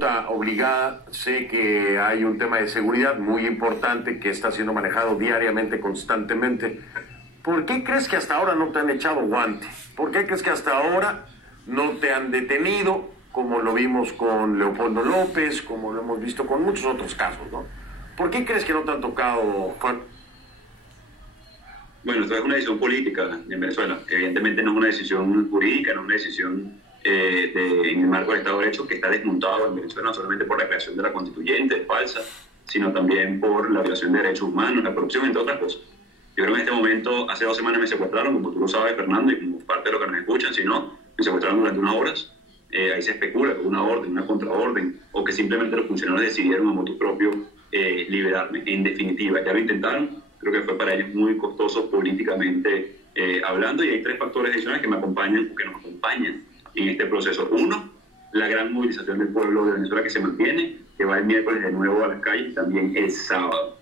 pregunta obligada. Sé que hay un tema de seguridad muy importante que está siendo manejado diariamente, constantemente. ¿Por qué crees que hasta ahora no te han echado guante? ¿Por qué crees que hasta ahora no te han detenido, como lo vimos con Leopoldo López, como lo hemos visto con muchos otros casos, ¿no? ¿Por qué crees que no te han tocado, Juan? Bueno, esto es una decisión política en Venezuela, que evidentemente no es una decisión jurídica, no es una decisión en el marco del Estado de Derecho, que está desmontado en Venezuela no solamente por la creación de la constituyente falsa, sino también por la violación de derechos humanos, la corrupción, entre otras cosas. Yo creo que en este momento, hace 2 semanas me secuestraron, como tú lo sabes, Fernando, y como parte de lo que nos escuchan, si no, me secuestraron durante unas horas. Ahí se especula que una orden, una contraorden, o que simplemente los funcionarios decidieron a motu propio liberarme. En definitiva, ya lo intentaron, creo que fue para ellos muy costoso políticamente hablando, y hay 3 factores adicionales que me acompañan, o que nos acompañan en este proceso. Uno, la gran movilización del pueblo de Venezuela que se mantiene, que va el miércoles de nuevo a las calles, y también el sábado.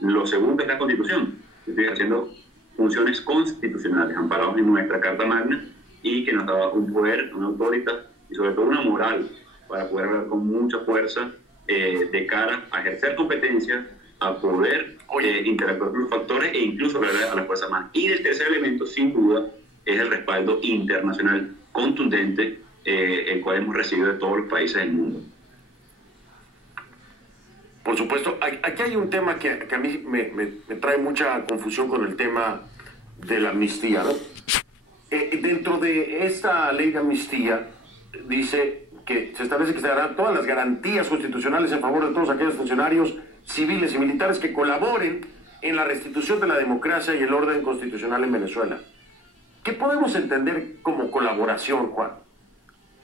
Lo segundo es la Constitución. Estoy haciendo funciones constitucionales amparados en nuestra Carta Magna, y que nos da un poder, una autoridad y sobre todo una moral para poder hablar con mucha fuerza de cara a ejercer competencia, a poder interactuar con los factores e incluso hablar a las fuerzas más. Y el tercer elemento, sin duda, es el respaldo internacional contundente, el cual hemos recibido de todos los países del mundo. Por supuesto, aquí hay un tema que a mí me trae mucha confusión con el tema de la amnistía, ¿no? Dentro de esta ley de amnistía dice que se establece que se darán todas las garantías constitucionales en favor de todos aquellos funcionarios civiles y militares que colaboren en la restitución de la democracia y el orden constitucional en Venezuela. ¿Qué podemos entender como colaboración, Juan?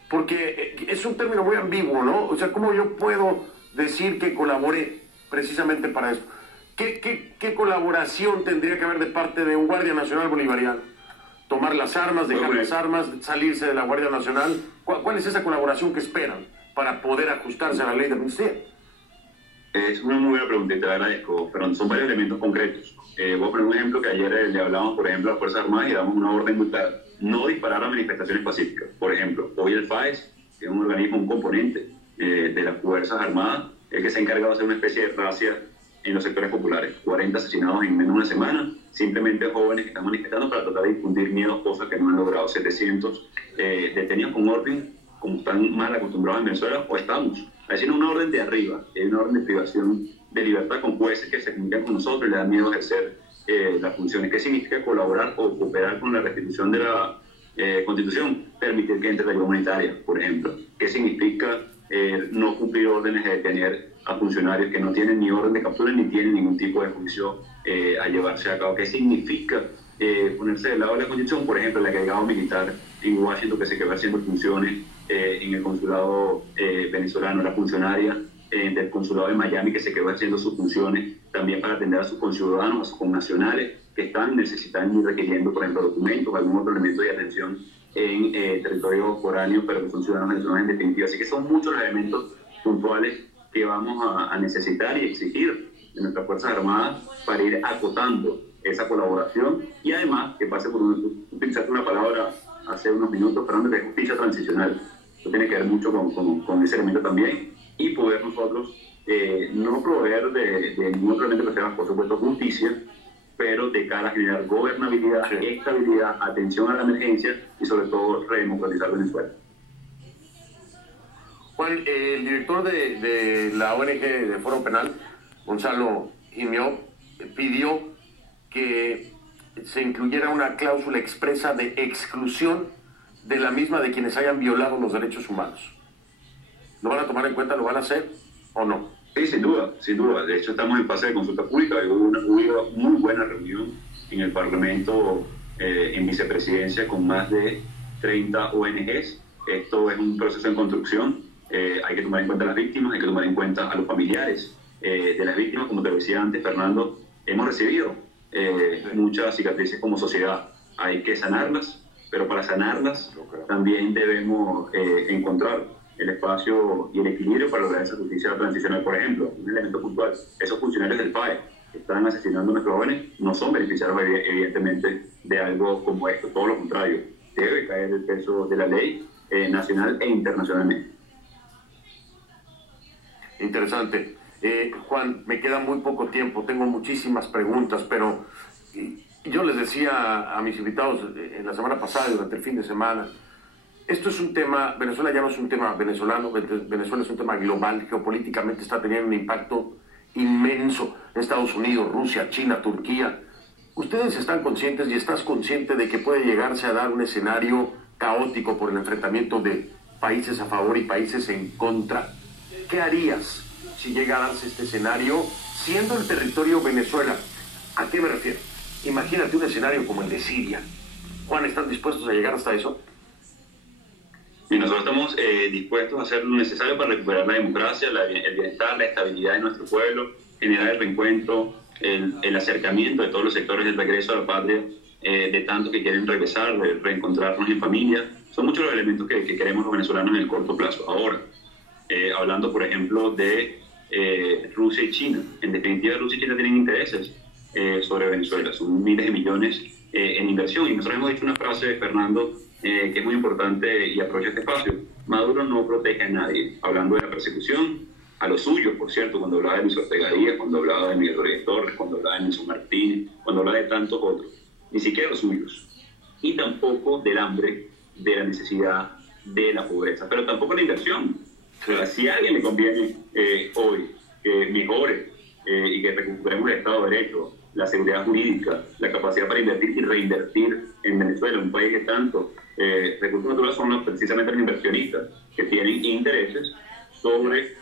Porque es un término muy ambiguo, ¿no? O sea, ¿cómo yo puedo decir que colaboré precisamente para eso? ¿Qué colaboración tendría que haber de parte de un Guardia Nacional Bolivariano? ¿Tomar las armas, dejar las armas, salirse de la Guardia Nacional? ¿Cuál es esa colaboración que esperan para poder ajustarse a la ley de amnistía? Es una muy buena pregunta y te la agradezco, pero son varios elementos concretos. Voy a poner un ejemplo que ayer le hablamos, por ejemplo, a las Fuerzas Armadas y damos una orden muy clara: no disparar a manifestaciones pacíficas. Por ejemplo, hoy el FAES, que es un organismo, un componente de las Fuerzas Armadas, el que se ha encargado de hacer una especie de racia en los sectores populares. 40 asesinados en menos de una semana, simplemente jóvenes que están manifestando para tratar de infundir miedo, cosas que no han logrado. 700 detenidos con orden, como están mal acostumbrados en Venezuela, o estamos. Es decir, una orden de arriba, una orden de privación de libertad con jueces que se comunican con nosotros y le dan miedo a ejercer las funciones. ¿Qué significa colaborar o cooperar con la restitución de la Constitución? Permitir que entre la ayuda humanitaria, por ejemplo. ¿Qué significa no cumplir órdenes de detener a funcionarios que no tienen ni orden de captura ni tienen ningún tipo de juicio a llevarse a cabo? ¿Qué significa ponerse del lado de la Constitución? Por ejemplo, el agregado militar en Washington, que se quedó haciendo funciones en el consulado venezolano, la funcionaria del consulado de Miami, que se quedó haciendo sus funciones también para atender a sus conciudadanos, a sus connacionales que están necesitando y requiriendo, por ejemplo, documentos, algún otro elemento de atención en territorio foráneo, pero que son ciudadanos venezolanos en definitiva. Así que son muchos los elementos puntuales que vamos a necesitar y exigir de nuestras Fuerzas Armadas para ir acotando esa colaboración, y además que pase por utilizaste una palabra hace unos minutos, Fernando, que es justicia transicional. Eso tiene que ver mucho con ese elemento también, y poder nosotros no proveer de ningún otro elemento que sea, por supuesto, justicia, pero de cara a generar gobernabilidad, estabilidad, atención a la emergencia y sobre todo redemocratizar Venezuela. Juan, el director de la ONG de Foro Penal, Gonzalo Gimió, pidió que se incluyera una cláusula expresa de exclusión de la misma de quienes hayan violado los derechos humanos. ¿Lo van a tomar en cuenta? ¿Lo van a hacer o no? Sí, sin duda, sin duda. De hecho, estamos en fase de consulta pública. Hubo una muy buena reunión en el Parlamento en vicepresidencia con más de 30 ONGs. Esto es un proceso en construcción. Hay que tomar en cuenta a las víctimas, hay que tomar en cuenta a los familiares de las víctimas. Como te decía antes, Fernando, hemos recibido muchas cicatrices como sociedad. Hay que sanarlas, pero para sanarlas también debemos encontrar el espacio y el equilibrio para lograr esa justicia transicional. Por ejemplo, un elemento puntual: esos funcionarios del FAE que están asesinando a nuestros jóvenes no son beneficiarios evidentemente de algo como esto, todo lo contrario. Debe caer el peso de la ley nacional e internacionalmente. interesante. Juan, me queda muy poco tiempo, tengo muchísimas preguntas, pero yo les decía a mis invitados en la semana pasada, durante el fin de semana, esto es un tema, Venezuela ya no es un tema venezolano, Venezuela es un tema global, geopolíticamente está teniendo un impacto inmenso en Estados Unidos, Rusia, China, Turquía. ¿Ustedes están conscientes y estás consciente de que puede llegarse a dar un escenario caótico por el enfrentamiento de países a favor y países en contra? ¿Qué harías si llega a darse este escenario siendo el territorio Venezuela? ¿A qué me refiero? Imagínate un escenario como el de Siria. Juan, ¿están dispuestos a llegar hasta eso? Y nosotros estamos dispuestos a hacer lo necesario para recuperar la democracia, el bienestar, la estabilidad de nuestro pueblo, generar el reencuentro, el acercamiento de todos los sectores del regreso a la patria, de tantos que quieren regresar, de reencontrarnos en familia. Son muchos los elementos que queremos los venezolanos en el corto plazo. Ahora, hablando, por ejemplo, de Rusia y China. En definitiva, Rusia y China tienen intereses sobre Venezuela. Son miles de millones en inversión. Y nosotros hemos dicho una frase, Fernando, que es muy importante y aprovecho este espacio. Maduro no protege a nadie. Hablando de la persecución a los suyos, por cierto, cuando hablaba de Luis Ortega Díaz, cuando hablaba de Miguel Rodríguez Torres, cuando hablaba de Nelson Martínez, cuando hablaba de tantos otros. Ni siquiera los suyos. Y tampoco del hambre, de la necesidad, de la pobreza. Pero tampoco la inversión. O sea, si a alguien le conviene hoy que mejore y que recuperemos el Estado de Derecho, la seguridad jurídica, la capacidad para invertir y reinvertir en Venezuela, un país que tanto recursos naturales son precisamente los inversionistas que tienen intereses sobre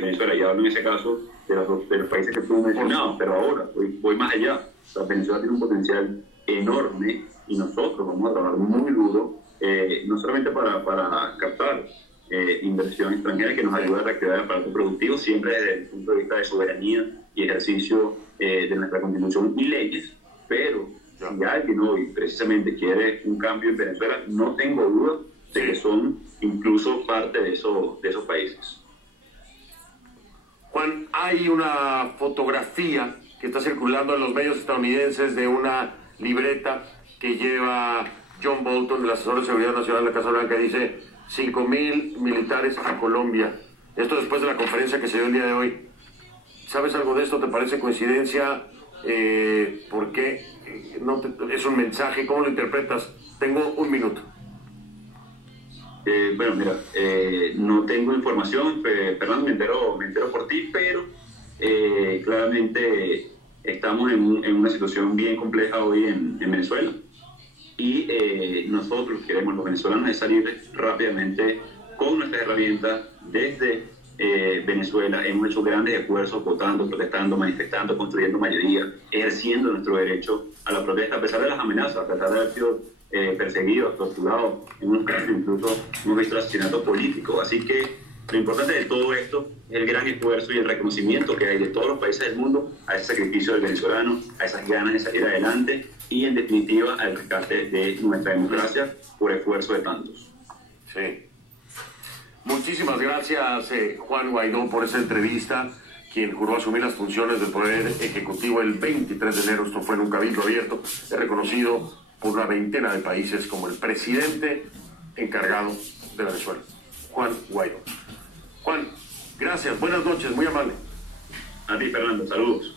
Venezuela. Ya hablo en ese caso de los países que tú mencionabas, pero ahora voy más allá. O sea, Venezuela tiene un potencial enorme y nosotros vamos a trabajar muy duro, no solamente para captar inversión extranjera que nos ayuda a reactivar el aparato productivo, siempre desde el punto de vista de soberanía y ejercicio de nuestra Constitución y leyes, pero si alguien hoy precisamente quiere un cambio en Venezuela, no tengo duda de que son incluso parte de esos países. Juan, hay una fotografía que está circulando en los medios estadounidenses de una libreta que lleva John Bolton, el asesor de seguridad nacional de la Casa Blanca, y dice 5,000 militares a Colombia. Esto después de la conferencia que se dio el día de hoy. ¿Sabes algo de esto? ¿Te parece coincidencia? ¿Por qué? ¿Es un mensaje? ¿Cómo lo interpretas? Tengo un minuto. Bueno, mira, no tengo información, Fernando, me entero por ti, pero claramente estamos en una situación bien compleja hoy en Venezuela y nosotros queremos, los venezolanos, es salir rápidamente con nuestras herramientas desde Venezuela. Hemos hecho grandes esfuerzos votando, protestando, manifestando, construyendo mayoría, ejerciendo nuestro derecho a la protesta, a pesar de las amenazas, a pesar de haber sido perseguidos, torturados, en unos casos incluso hemos visto el asesinato político. Así que lo importante de todo esto es el gran esfuerzo y el reconocimiento que hay de todos los países del mundo a ese sacrificio del venezolano, a esas ganas de salir adelante y en definitiva al rescate de nuestra democracia por esfuerzo de tantos. Sí. Muchísimas gracias, Juan Guaidó, por esa entrevista, quien juró asumir las funciones del Poder Ejecutivo el 23 de enero. Esto fue en un cabildo abierto, es reconocido por una veintena de países como el presidente encargado de Venezuela, Juan Guaidó. Juan, gracias, buenas noches, muy amable. A ti, Fernando, saludos.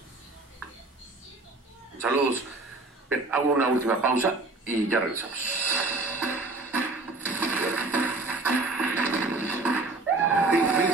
Saludos. Hago una última pausa y ya regresamos.